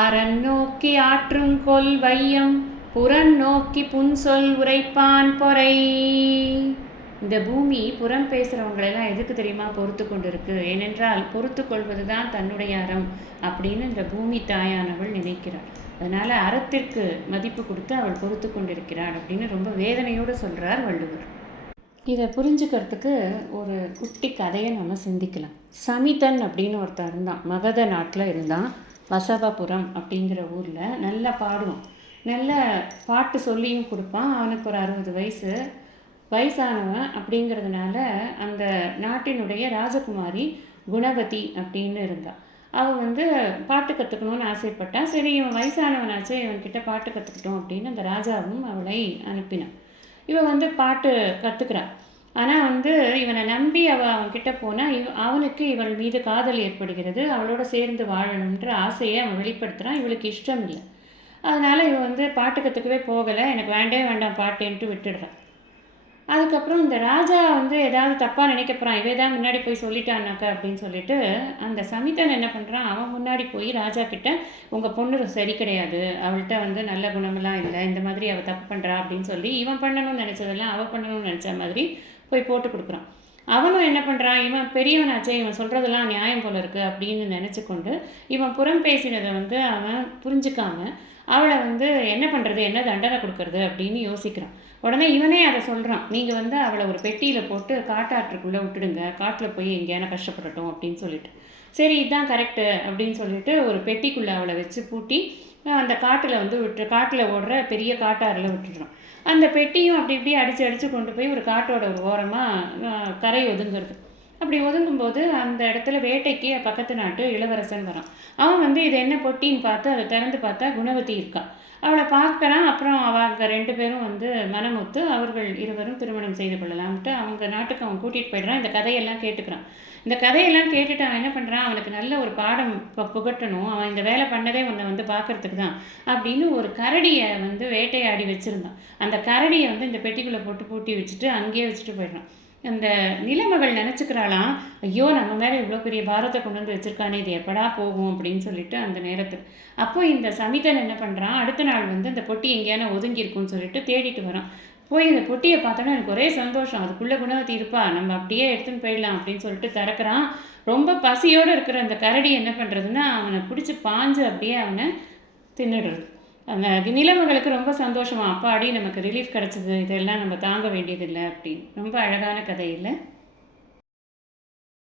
அரண் நோக்கி ஆற்றும் கொல் வையம் புறன் நோக்கி புன்சொல் உரைப்பான் பொறை. இந்த பூமி புறம் பேசுகிறவங்களெல்லாம் எதுக்கு தெரியுமா பொறுத்து கொண்டு இருக்கு? ஏனென்றால் பொறுத்து கொள்வது தான் தன்னுடைய அறம் அப்படின்னு இந்த பூமி தாயானவள் நினைக்கிறாள். அதனால் அறத்திற்கு மதிப்பு கொடுத்து அவள் பொறுத்து கொண்டிருக்கிறாள் அப்படின்னு ரொம்ப வேதனையோடு சொல்கிறார் வள்ளுவர். இதை புரிஞ்சுக்கிறதுக்கு ஒரு குட்டி கதையை நம்ம சிந்திக்கலாம். சமிதன் அப்படின்னு ஒருத்தன் இருந்தான். மகத நாட்டில் இருந்தான். வசவபுரம் அப்படிங்கிற ஊரில் நல்லா பாடுவான். நல்ல பாட்டு சொல்லியும் கொடுப்பான். அவனுக்கு ஒரு 60 வயசானவன் அப்படிங்கிறதுனால அந்த நாட்டினுடைய ராஜகுமாரி குணவதி அப்படின்னு இருந்தாள். அவள் பாட்டு கற்றுக்கணும்னு ஆசைப்பட்டா. சரி, இவன் வயசானவனாச்சு, இவன்கிட்ட பாட்டு கற்றுக்கிட்டோம் அப்படின்னு அந்த ராஜாவும் அவளை அனுப்பினான். இவன் பாட்டு கற்றுக்கிறான். ஆனால் இவனை நம்பி அவன்கிட்ட போனால் அவனுக்கு இவள் மீது காதல் ஏற்படுகிறது. அவளோட சேர்ந்து வாழணுன்ற ஆசையை அவன் வெளிப்படுத்துகிறான். இவளுக்கு இஷ்டம் இல்லை. அதனால் இவன் பாட்டு கற்றுக்கவே போகலை. எனக்கு வேண்டாம் பாட்டேன்ட்டு விட்டுடுறான். அதுக்கப்புறம் இந்த ராஜா ஏதாவது தப்பாக நினைக்க போகிறான், இவே தான் முன்னாடி போய் சொல்லிட்டான்னாக்கா அப்படின்னு சொல்லிட்டு அந்த சமிதன் என்ன பண்ணுறான், அவன் முன்னாடி போய் ராஜா கிட்ட உங்கள் பொண்ணு சரி கிடையாது, அவள்கிட்ட நல்ல குணமெல்லாம் இல்லை, இந்த மாதிரி அவள் தப்பு பண்ணுறா அப்படின்னு சொல்லி இவன் பண்ணணும்னு நினச்சதெல்லாம் அவள் பண்ணணும்னு நினச்ச மாதிரி போய் போட்டு கொடுக்குறான். அவனும் என்ன பண்ணுறான், இவன் பெரியவனாச்சே, இவன் சொல்கிறதெல்லாம் நியாயம் போல இருக்குது அப்படின்னு நினச்சி கொண்டு இவன் புறம் பேசினதை அவன் புரிஞ்சுக்காம அவளை என்ன பண்ணுறது, என்ன தண்டனை கொடுக்கறது அப்படின்னு யோசிக்கிறான். உடனே இவனே அதை சொல்கிறான், நீங்கள் அவளை ஒரு பெட்டியில் போட்டு காட்டாற்றுக்குள்ளே விட்டுடுங்க, காட்டில் போய் எங்கேயான கஷ்டப்படட்டும் அப்படின்னு சொல்லிட்டு. சரி, இதுதான் கரெக்டு அப்படின்னு சொல்லிட்டு ஒரு பெட்டிக்குள்ளே அவளை வச்சு பூட்டி அந்த காட்டில் காட்டில் ஓடுற பெரிய காட்டாறில் விட்டுடுறான். அந்த பெட்டியும் அப்படி இப்படி அடித்து கொண்டு போய் ஒரு காட்டோட ஒரு ஓரமாக கரை ஒதுங்குறது. அப்படி ஒதுங்கும்போது அந்த இடத்துல வேட்டைக்கு பக்கத்து நாட்டு இளவரசன் வரான். அவன் இது என்ன பொட்டின்னு பார்த்து அதை திறந்து பார்த்தா குணவதி இருக்கா. அவளை பார்க்கலாம். அப்புறம் அவங்க 2 பேரும் மனமொத்து அவர்கள் இருவரும் திருமணம் செய்து கொள்ளலாம்ட்டு அவங்க நாட்டுக்கு அவன் கூட்டிகிட்டு போய்ட்றான். இந்த கதையெல்லாம் கேட்டுக்கிறான். இந்த கதையெல்லாம் கேட்டுட்டு அவன் என்ன பண்ணுறான், அவனுக்கு நல்ல ஒரு பாடம் புகட்டணும், அவன் இந்த வேலை பண்ணதே உன்னை பார்க்குறதுக்கு தான் அப்படின்னு ஒரு கரடியை வேட்டையாடி வச்சுருந்தான். அந்த கரடியை இந்த பெட்டிக்குள்ளே போட்டு பூட்டி வச்சுட்டு அங்கேயே வச்சுட்டு போயிடுறான். அந்த நிலமகள் நினச்சிக்கிறாளாம், ஐயோ நம்ம மேலே இவ்வளோ பெரிய பாரத்தை கொண்டு வச்சுருக்கானே, இது எப்படா போகும் அப்படின்னு சொல்லிட்டு அந்த நேரத்தில். அப்போ இந்த சமிதன் என்ன பண்ணுறான், அடுத்த நாள் இந்த பொட்டி எங்கேயான ஒதுங்கியிருக்குன்னு சொல்லிட்டு தேடிட்டு வரான். போய் இந்த பொட்டியை பார்த்தோன்னா எனக்கு ஒரே சந்தோஷம், அதுக்குள்ளே குணவதி இருப்பா, நம்ம அப்படியே எடுத்துன்னு போயிடலாம் அப்படின்னு சொல்லிட்டு திறக்கிறான். ரொம்ப பசியோடு இருக்கிற அந்த கரடி என்ன பண்ணுறதுன்னா அவனை பிடிச்சி பாஞ்சு அப்படியே அவனை தின்னுடுறது. அந்த நிலமகளுக்கு ரொம்ப சந்தோஷமா, அப்பாடி நமக்கு ரிலீஃப் கிடச்சிது, இதெல்லாம் நம்ம தாங்க வேண்டியதில்லை அப்படின்னு. ரொம்ப அழகான கதை இல்லை?